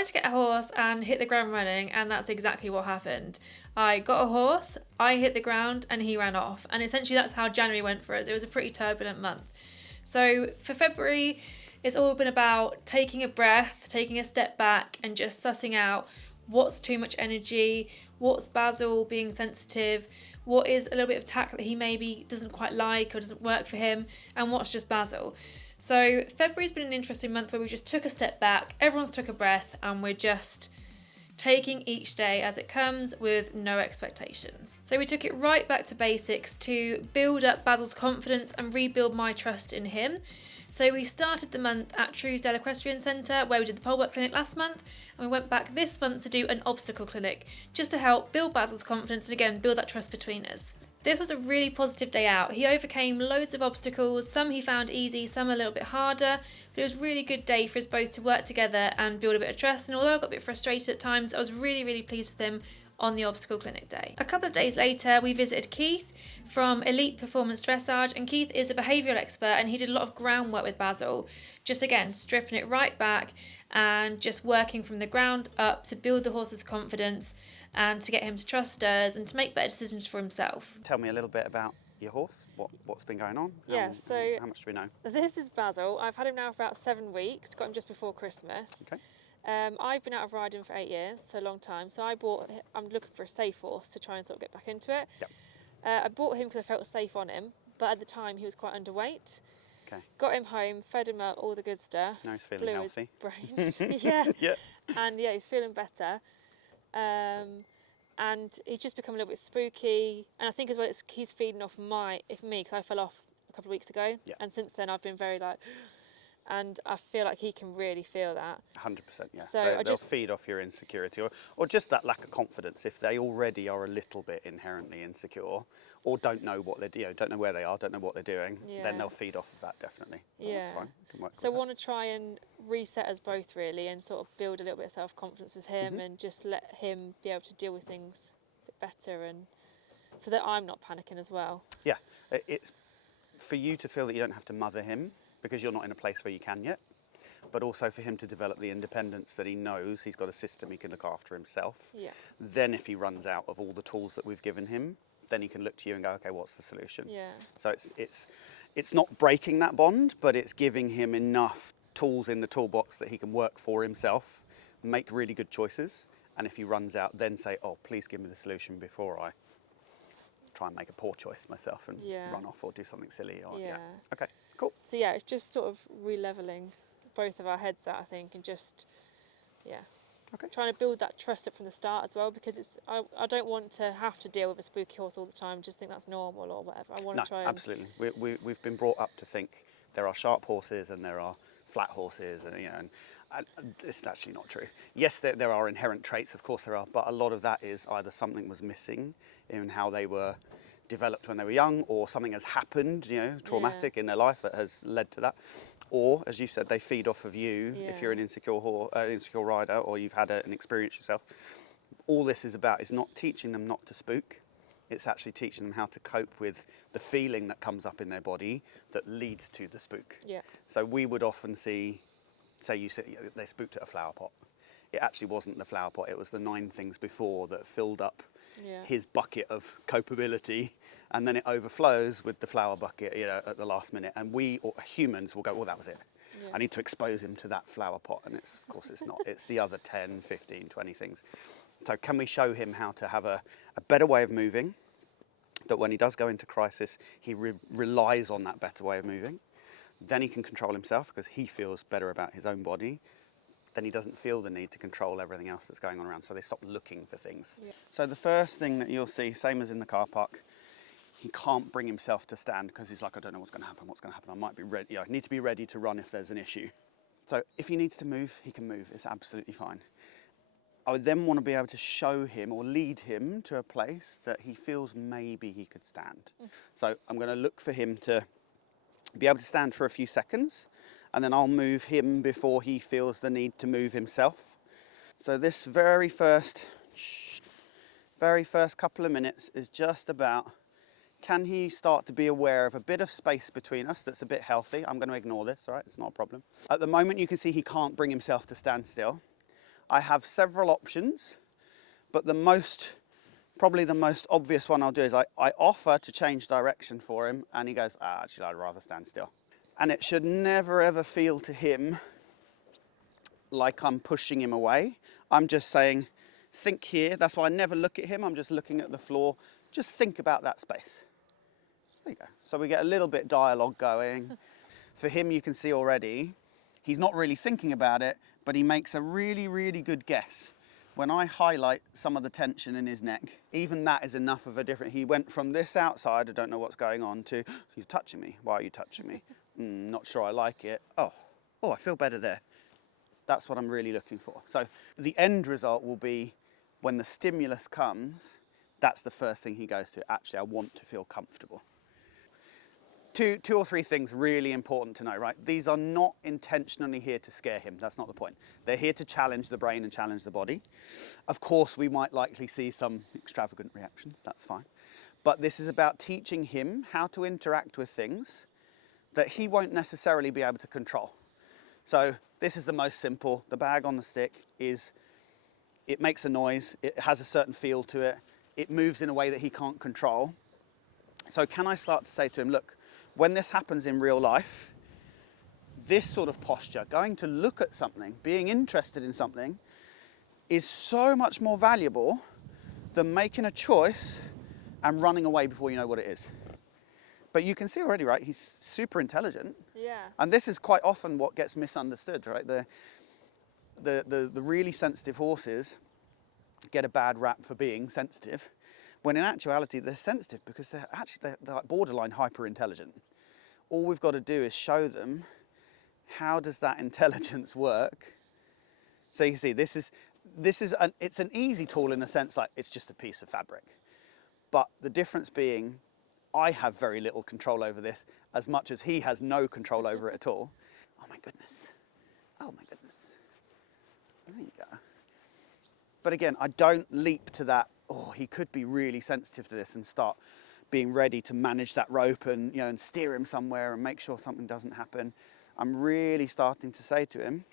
wanted to get a horse and hit the ground running, and that's exactly what happened. I got a horse, I hit the ground, and he ran off. And essentially that's how January went for us. It was a pretty turbulent month. So for February, it's all been about taking a breath, taking a step back, and just sussing out what's too much energy, what's Basil being sensitive, what is a little bit of tack that he maybe doesn't quite like or doesn't work for him, and what's just Basil. So February's been an interesting month where we just took a step back, everyone's took a breath, and we're just taking each day as it comes with no expectations. So we took it right back to basics to build up Basil's confidence and rebuild my trust in him. So we started the month at Truesdale Equestrian Centre, where we did the pole work clinic last month, and we went back this month to do an obstacle clinic, just to help build Basil's confidence and again build that trust between us. This was a really positive day out. He overcame loads of obstacles, some he found easy, some a little bit harder, but it was a really good day for us both to work together and build a bit of trust. And although I got a bit frustrated at times, I was really, really pleased with him on the obstacle clinic day. A couple of days later, we visited Keith from Elite Performance Dressage, and Keith is a behavioural expert and he did a lot of groundwork with Basil, just again stripping it right back and just working from the ground up to build the horse's confidence and to get him to trust us and to make better decisions for himself. Tell me a little bit about your horse, what's been going on? How much do we know? This is Basil. I've had him now for about 7 weeks, got him just before Christmas. Okay. I've been out of riding for 8 years, so a long time. So I'm looking for a safe horse to try and sort of get back into it. Yep. I bought him because I felt safe on him, but at the time he was quite underweight. Okay. Got him home, fed him up, all the good stuff. Now he's feeling healthy. His brains. Yeah. Yeah. And yeah, he's feeling better. And he's just become a little bit spooky. And I think as well, he's feeding off me, because I fell off a couple of weeks ago. Yeah. And since then I've been very like, and I feel like he can really feel that. 100%, yeah. So they'll feed off your insecurity or just that lack of confidence. If they already are a little bit inherently insecure or don't know what they're doing, don't know where they are, don't know what they're doing, then they'll feed off of that definitely. But Yeah. that's fine. Can work So I with want to try and reset us both really and sort of build a little bit of self-confidence with him and just let him be able to deal with things a bit better, and so that I'm not panicking as well. that. Yeah, it's for you to feel that you don't have to mother him because you're not in a place where you can yet, but also for him to develop the independence that he knows he's got a system he can look after himself. Yeah. Then if he runs out of all the tools that we've given him, then he can look to you and go, okay, what's the solution? Yeah. So it's not breaking that bond, but it's giving him enough tools in the toolbox that he can work for himself, make really good choices, and if he runs out, then say, oh, please give me the solution before I try and make a poor choice myself and run off or do something silly. Or, Okay, cool. So yeah, it's just sort of re-leveling both of our heads out, I think, and just, trying to build that trust up from the start as well, because I don't want to have to deal with a spooky horse all the time, just think that's normal or whatever. I want to try and... Absolutely. We've been brought up to think there are sharp horses and there are flat horses, and and it's actually not true. Yes, there are inherent traits, of course there are, but a lot of that is either something was missing in how they were developed when they were young, or something has happened, traumatic in their life that has led to that. Or, as you said, they feed off of you if you're an insecure rider, or you've had an experience yourself. All this is about is not teaching them not to spook. It's actually teaching them how to cope with the feeling that comes up in their body that leads to the spook. Yeah. So we would often see, say they spooked at a flower pot. It actually wasn't the flower pot, it was the 9 things before that filled up his bucket of copeability, and then it overflows with the flower bucket, at the last minute. And we, or humans, will go, well, that was it. I need to expose him to that flower pot. And of course it's not, it's the other 10, 15, 20 things. So can we show him how to have a better way of moving, that when he does go into crisis, he relies on that better way of moving. Then he can control himself because he feels better about his own body. Then he doesn't feel the need to control everything else that's going on around, so they stop looking for things. Yeah. So the first thing that you'll see, same as in the car park, he can't bring himself to stand because he's like, I don't know what's going to happen, I might be ready, I need to be ready to run if there's an issue. So if he needs to move, he can move, it's absolutely fine. I would then want to be able to show him or lead him to a place that he feels maybe he could stand. So I'm going to look for him to be able to stand for a few seconds, and then I'll move him before he feels the need to move himself. So this very first couple of minutes is just about, can he start to be aware of a bit of space between us that's a bit healthy? I'm going to ignore this, all right? It's not a problem. At the moment you can see he can't bring himself to stand still. I have several options, but probably the most obvious one I'll do is I offer to change direction for him, and he goes, actually, I'd rather stand still. And it should never ever feel to him like I'm pushing him away. I'm just saying, think here. That's why I never look at him. I'm just looking at the floor. Just think about that space. There you go. So we get a little bit dialogue going. For him, you can see already, he's not really thinking about it, but he makes a really, really good guess. When I highlight some of the tension in his neck, even that is enough of a difference. He went from this outside, I don't know what's going on, to, he's touching me. Why are you touching me? Not sure I like it. Oh, I feel better there. That's what I'm really looking for. So the end result will be when the stimulus comes, that's the first thing he goes to. Actually, I want to feel comfortable. Two or three things really important to know, right? These are not intentionally here to scare him. That's not the point. They're here to challenge the brain and challenge the body. Of course, we might likely see some extravagant reactions. That's fine. But this is about teaching him how to interact with things that he won't necessarily be able to control. So this is the most simple. The bag on the stick it makes a noise. It has a certain feel to it. It moves in a way that he can't control. So can I start to say to him, look, when this happens in real life, this sort of posture, going to look at something, being interested in something, is so much more valuable than making a choice and running away before you know what it is. But you can see already, right, he's super intelligent. Yeah. And this is quite often what gets misunderstood, right? The really sensitive horses get a bad rap for being sensitive, when in actuality they're sensitive because they're like borderline hyper intelligent. All we've got to do is show them how does that intelligence work. So you see, it's an easy tool in the sense like it's just a piece of fabric. But the difference being, I have very little control over this, as much as he has no control over it at all. Oh my goodness. Oh my goodness. There you go. But again, I don't leap to that, he could be really sensitive to this, and start being ready to manage that rope and, and steer him somewhere and make sure something doesn't happen. I'm really starting to say to him,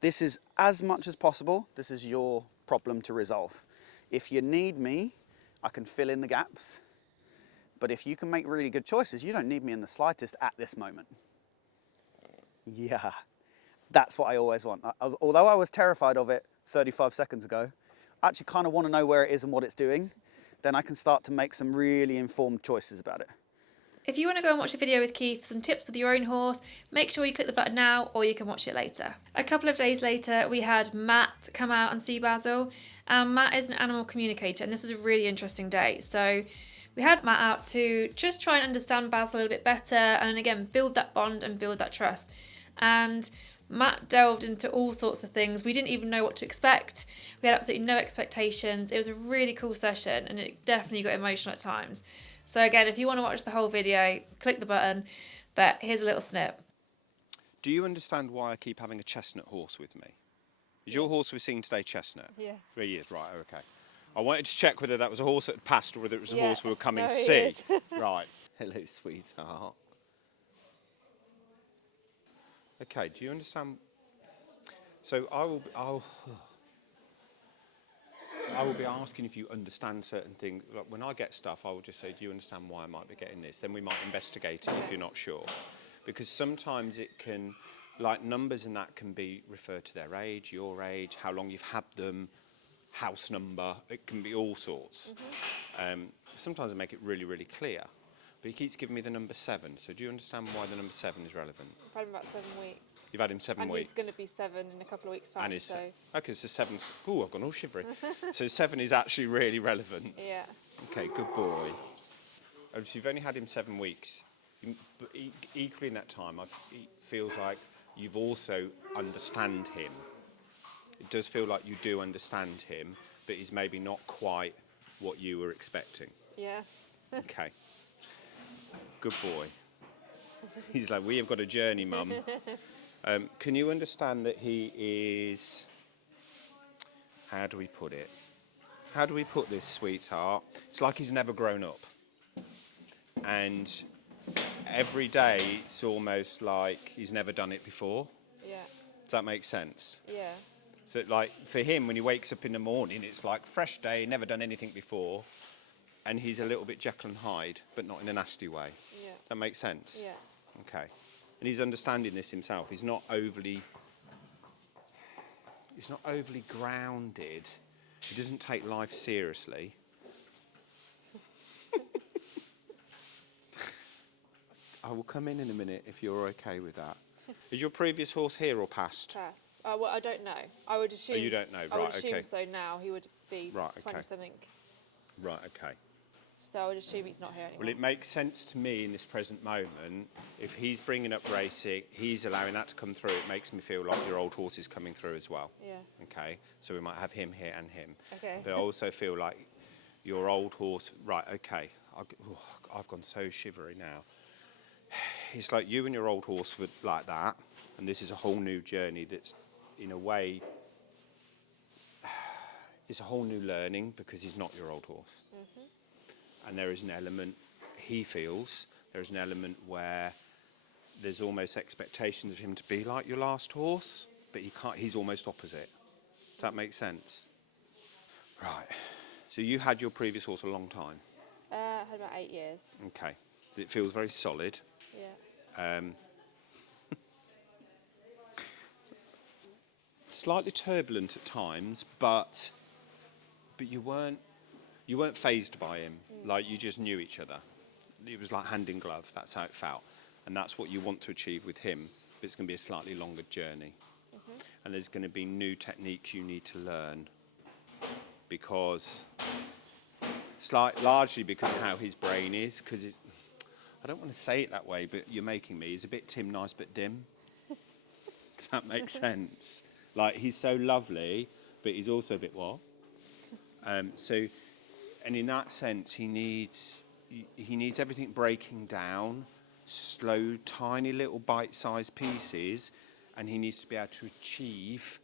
this is as much as possible, this is your problem to resolve. If you need me, I can fill in the gaps. But if you can make really good choices, you don't need me in the slightest at this moment. Yeah, that's what I always want. Although I was terrified of it 35 seconds ago, I actually kind of want to know where it is and what it's doing. Then I can start to make some really informed choices about it. If you want to go and watch the video with Keith, some tips with your own horse, make sure you click the button now, or you can watch it later. A couple of days later, we had Matt come out and see Basil. Matt is an animal communicator, and this was a really interesting day. So we had Matt out to just try and understand Basil a little bit better, and again, build that bond and build that trust. And Matt delved into all sorts of things. We didn't even know what to expect. We had absolutely no expectations. It was a really cool session, and it definitely got emotional at times. So again, if you want to watch the whole video, click the button, but here's a little snip. Do you understand why I keep having a chestnut horse with me? Is your horse we're seeing today chestnut? Yeah. He is, right, okay. I wanted to check whether that was a horse that had passed or whether it was a horse we were coming No, to he see. is. Right. Hello, sweetheart. Okay, do you understand? So I will be asking if you understand certain things. Like when I get stuff, I will just say, do you understand why I might be getting this? Then we might investigate it if you're not sure. Because sometimes it can, like numbers and that can be referred to their age, your age, how long you've had them, house number. It can be all sorts. Mm-hmm. Sometimes I make it really, really clear. But he keeps giving me the number 7. So do you understand why the number 7 is relevant? I've had him about 7 weeks. You've had him 7 and weeks? And he's going to be 7 in a couple of weeks' time. And he's so. Okay, so 7. Oh, I've gone all shivery. So 7 is actually really relevant. Yeah. Okay, good boy. If you've only had him 7 weeks, but equally in that time, it feels like you've also understand him. It does feel like you do understand him, but he's maybe not quite what you were expecting. Yeah. Okay. Good boy. He's like, we have got a journey, Mum. Can you understand that he is... How do we put it? How do we put this, sweetheart? It's like he's never grown up. And every day, it's almost like he's never done it before. Yeah. Does that make sense? Yeah. So like for him, when he wakes up in the morning, it's like fresh day, never done anything before, and he's a little bit Jekyll and Hyde, but not in a nasty way. Yeah. That makes sense? Yeah. Okay. And he's understanding this himself. He's not overly grounded. He doesn't take life seriously. I will come in a minute if you're okay with that. Is your previous horse here or past? Past. Well, I don't know. I would assume. You don't know, I would right, assume okay. so now. He would be Right, okay. 20 something. Right, okay. So I would assume he's not here anymore. Well, it makes sense to me in this present moment. If he's bringing up racing, he's allowing that to come through. It makes me feel like your old horse is coming through as well. Yeah. Okay, so we might have him here and him. Okay. But I also feel like your old horse. Right. Okay. I've gone so shivery now. It's like you and your old horse were like that, and this is a whole new journey. That's, in a way, it's a whole new learning because he's not your old horse. Mm-hmm. And there is an element, he feels, there's an element where there's almost expectations of him to be like your last horse, but he can't, he's almost opposite. Does that make sense? Right. So you had your previous horse a long time? I had about 8 years. Okay. It feels very solid. Yeah. Slightly turbulent at times, but you weren't phased by him. Like you just knew each other. It was like hand in glove. That's how it felt, and that's what you want to achieve with him. But it's going to be a slightly longer journey, and there's going to be new techniques you need to learn because largely because of how his brain is. Because I don't want to say it that way, but you're making me. He's a bit Tim Nice but dim. Does that make sense? Like, he's so lovely, but he's also a bit what? And in that sense, he needs everything breaking down, slow, tiny little bite-sized pieces, and he needs to be able to achieve,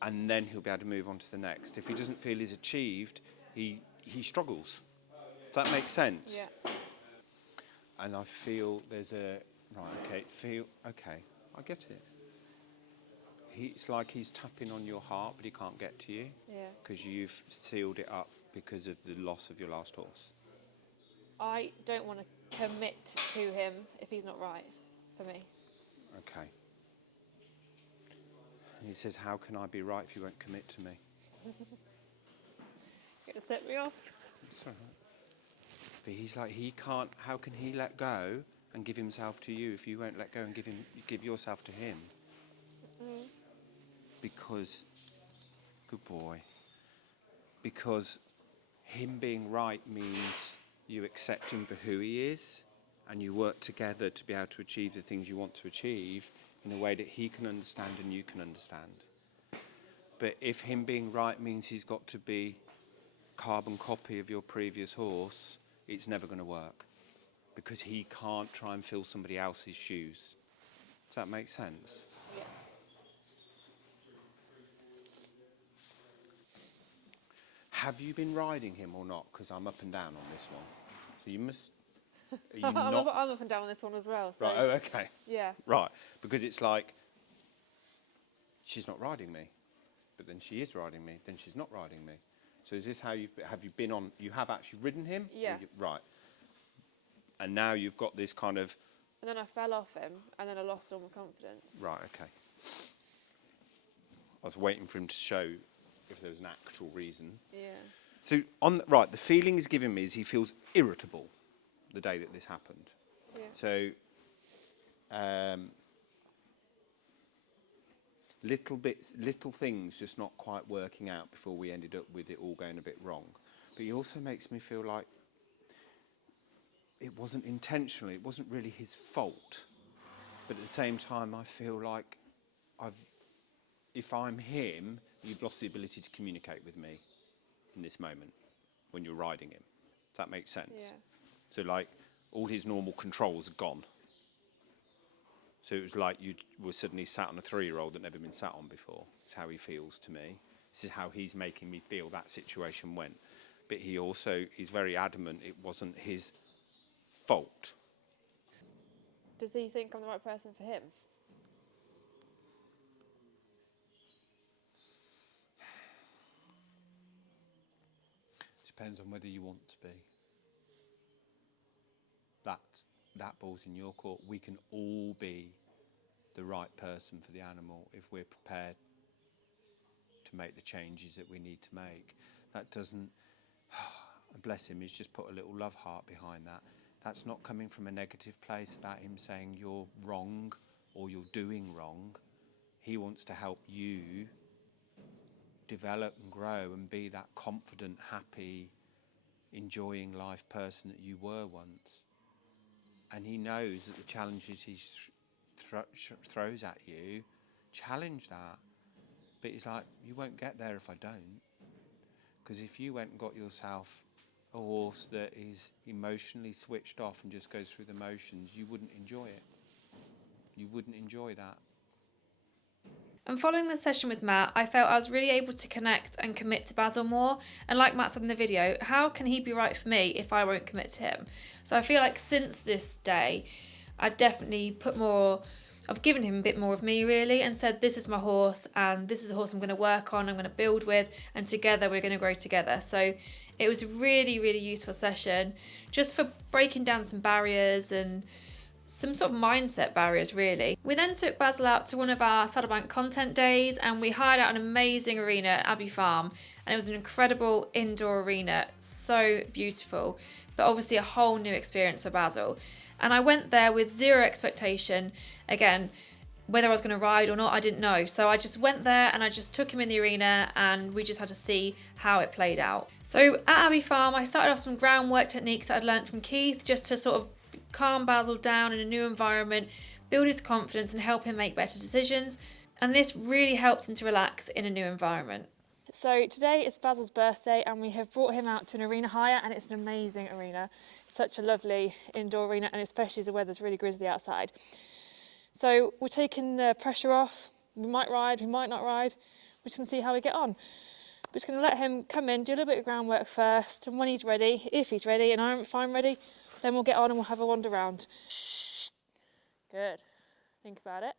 and then he'll be able to move on to the next. If he doesn't feel he's achieved, he struggles. Does that make sense? Yeah. And I feel there's a okay, I get it. It's like he's tapping on your heart, but he can't get to you. Yeah. Because you've sealed it up because of the loss of your last horse. I don't want to commit to him if he's not right for me. Okay. And he says, "How can I be right if you won't commit to me?" You're gonna set me off. It's all right. But he's like, he can't. How can he let go and give himself to you if you won't let go and give yourself to him? Because, good boy. Because him being right means you accept him for who he is, and you work together to be able to achieve the things you want to achieve in a way that he can understand and you can understand. But if him being right means he's got to be carbon copy of your previous horse, it's never going to work because he can't try and fill somebody else's shoes. Does that make sense? Yeah. Have you been riding him or not? Because I'm up and down on this one. So you must. Are you I'm not? up and down on this one as well. So. Right. Oh, okay. Yeah. Right. Because it's like she's not riding me, but then she is riding me. Then she's not riding me. So is this how have you been on? You have actually ridden him. Yeah. Right. And now you've got this kind of. And then I fell off him, and then I lost all my confidence. Right. Okay. I was waiting for him to show if there was an actual reason. Yeah. So the feeling he's giving me is he feels irritable the day that this happened. Yeah. So little things just not quite working out before we ended up with it all going a bit wrong. But he also makes me feel like it wasn't intentional, it wasn't really his fault. But at the same time, I feel like if I'm him, you've lost the ability to communicate with me in this moment when you're riding him. Does that make sense? Yeah. So like all his normal controls are gone. So it was like you were suddenly sat on a 3-year-old that never been sat on before. It's how he feels to me. This is how he's making me feel that situation went. But he also is very adamant it wasn't his fault. Does he think I'm the right person for him? depends on whether you want to be. That ball's in your court. We can all be the right person for the animal if we're prepared to make the changes that we need to make. That doesn't, bless him, he's just put a little love heart behind that. That's not coming from a negative place about him saying you're wrong or you're doing wrong. He wants to help you develop and grow and be that confident, happy, enjoying life person that you were once. And he knows that the challenges he throws at you, challenge that. But he's like, you won't get there if I don't. Because if you went and got yourself a horse that is emotionally switched off and just goes through the motions, you wouldn't enjoy it. You wouldn't enjoy that. And following the session with Matt, I felt I was really able to connect and commit to Basil more. And like Matt said in the video, how can he be right for me if I won't commit to him? So I feel like since this day, I've definitely I've given him a bit more of me really, and said, this is my horse and this is a horse I'm going to work on, I'm going to build with, and together we're going to grow together. So it was a really, really useful session just for breaking down some barriers and some sort of mindset barriers really. We then took Basil out to one of our Saddlebank content days and we hired out an amazing arena at Abbey Farm, and it was an incredible indoor arena, so beautiful, but obviously a whole new experience for Basil. And I went there with zero expectation. Again, whether I was going to ride or not, I didn't know. So I just went there and I just took him in the arena and we just had to see how it played out. So at Abbey Farm, I started off some groundwork techniques that I'd learned from Keith just to sort of calm Basil down in a new environment, build his confidence and help him make better decisions. And this really helps him to relax in a new environment. So today is Basil's birthday and we have brought him out to an arena hire, and it's an amazing arena. Such a lovely indoor arena, and especially as the weather's really grizzly outside. So we're taking the pressure off. We might ride, we might not ride. We're just going to see how we get on. We're just going to let him come in, do a little bit of groundwork first, and when he's ready, if he's ready and if I'm ready, then we'll get on and we'll have a wander around. Shh. Good. Think about it.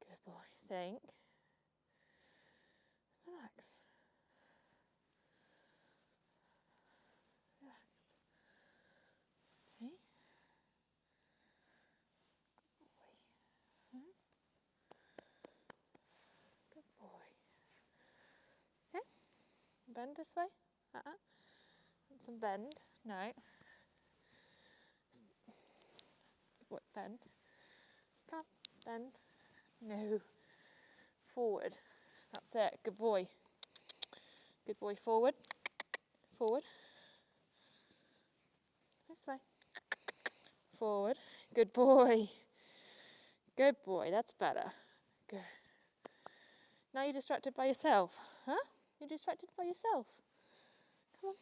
Good boy. Think. Relax. Relax. Okay. Good boy. Okay. Bend this way. Want some bend? No. What, bend? Come on, bend. No. Forward. That's it. Good boy. Good boy. Forward. Forward. This way. Forward. Good boy. Good boy. That's better. Good. Now you're distracted by yourself. Huh? You're distracted by yourself. Come on.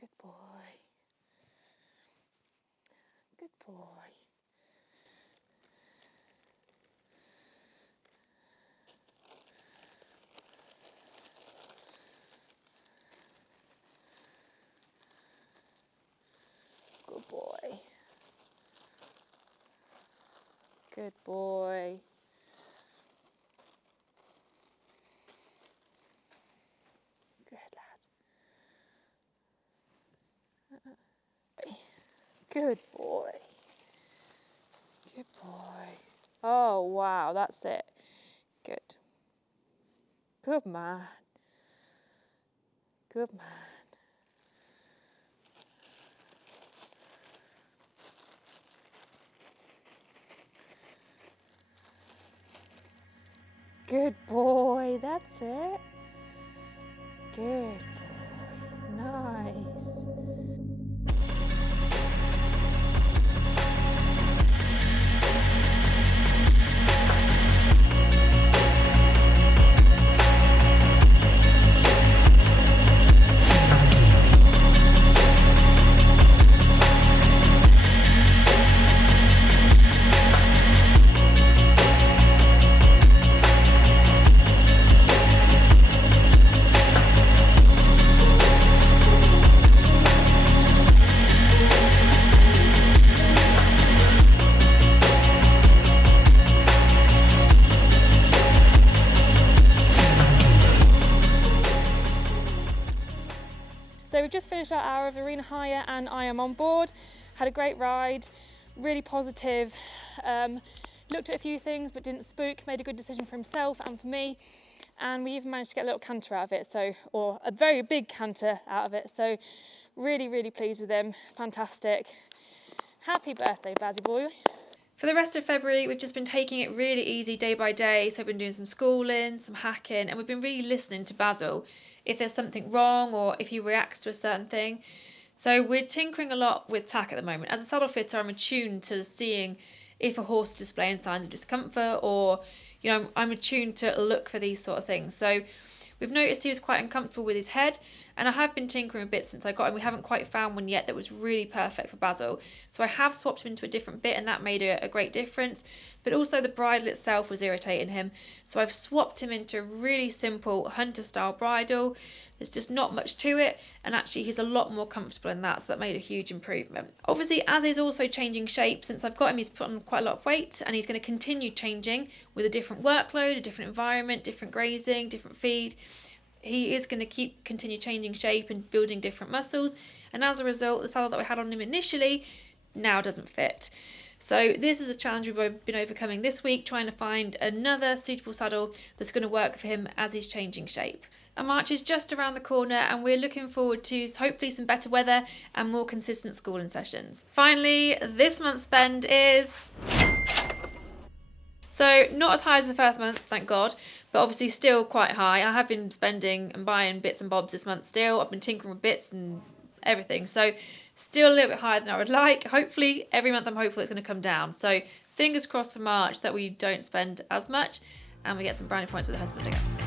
Good boy. Good boy. Good boy. Good boy. Good lad. Good boy. Good boy. Oh wow, that's it. Good. Good man. Good man. Good boy, that's it. Good boy, nice. finished our hour of arena hire and I am on board. Had a great ride, really positive. Looked at a few things but didn't spook, made a good decision for himself and for me. And we even managed to get a little canter out of it, or a very big canter out of it. So really, really pleased with him. Fantastic. Happy birthday, Basil boy. For the rest of February, we've just been taking it really easy day by day. So I've been doing some schooling, some hacking, and we've been really listening to Basil if there's something wrong or if he reacts to a certain thing. So we're tinkering a lot with tack at the moment. As a saddle fitter, I'm attuned to seeing if a horse is displaying signs of discomfort, or, you know, I'm attuned to look for these sort of things. So we've noticed he was quite uncomfortable with his head, and I have been tinkering a bit since I got him. We haven't quite found one yet that was really perfect for Basil. So I have swapped him into a different bit, and that made a great difference. But also the bridle itself was irritating him. So I've swapped him into a really simple hunter style bridle. There's just not much to it, and actually he's a lot more comfortable in that, so that made a huge improvement. Obviously, as he's also changing shape, since I've got him, he's put on quite a lot of weight, and he's going to continue changing with a different workload, a different environment, different grazing, different feed. He is going to continue changing shape and building different muscles, and as a result, the saddle that we had on him initially now doesn't fit. So this is a challenge we've been overcoming this week, trying to find another suitable saddle that's going to work for him as he's changing shape. And March is just around the corner, and we're looking forward to hopefully some better weather and more consistent schooling sessions. Finally, this month's spend is... So not as high as the first month, thank God, but obviously still quite high. I have been spending and buying bits and bobs this month still. I've been tinkering with bits and everything. So still a little bit higher than I would like. Hopefully every month I'm hopeful it's going to come down. So fingers crossed for March that we don't spend as much and we get some brownie points with the husband again.